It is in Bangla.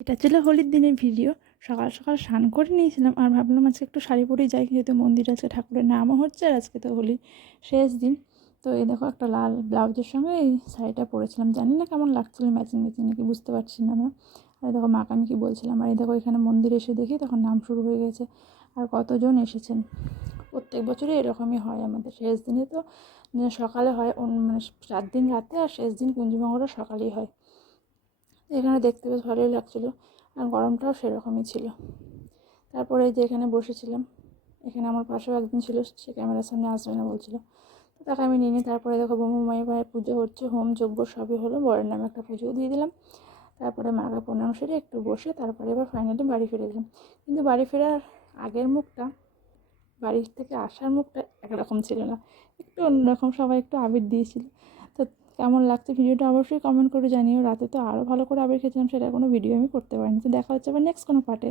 এটা ছিল হোলির দিনের ভিডিও। সকাল সকাল স্নান করে নিয়েছিলাম আর ভাবলাম আজকে একটু শাড়ি পরেই যাই, যেহেতু মন্দিরে আজকে ঠাকুরের নামও হচ্ছে আর আজকে তো হোলির শেষ দিন। তো এই দেখো একটা লাল ব্লাউজের সঙ্গে এই শাড়িটা পরেছিলাম, জানি না কেমন লাগছিল, ম্যাচিং ম্যাচিং নাকি বুঝতে পারছি না আমরা। আর দেখো মাকে আমি কি বলছিলাম, আর এই দেখো এখানে মন্দিরে এসে দেখি তখন নাম শুরু হয়ে গেছে আর কতজন এসেছেন। প্রত্যেক বছরই এরকমই হয় আমাদের, শেষ দিনে তো সকালে হয়, মানে 4 দিন রাতে আর শেষ দিন কুঞ্জমঙ্গলটা সকালেই হয়। এখানে দেখতে বেশ ভালোই লাগছিলো আর গরমটাও সেরকমই ছিল। তারপরে এই যে এখানে বসেছিলাম, এখানে আমার পাশেও একজন ছিল, সে ক্যামেরার সামনে আসবে না বলছিল, তো তাকে আমি নিয়ে নিই। তারপরে দেখো ব্রহ্মমায়ের পায়ে পুজো হচ্ছে, হোম যজ্ঞ সবই হলো, বরের নামে একটা পুজোও দিয়ে দিলাম। তারপরে মাকে প্রণাম সেরে একটু বসে তারপরে এবার ফাইনালি বাড়ি ফিরে গেলাম। কিন্তু বাড়ি ফেরার আগের মুখটা, বাড়ির থেকে আসার মুখটা একরকম ছিল না, একটু অন্যরকম, সবাই একটু আবির দিয়েছিল। তো কেমন লাগছে ভিডিওটা অবশ্যই কমেন্ট করে জানিও। রাতে তো আরও ভালো করে আবির খেয়েছিলাম, সেটা কোনো ভিডিও আমি করতে পারিনি। তো দেখা হচ্ছে আবার নেক্সট কোনো পার্টে।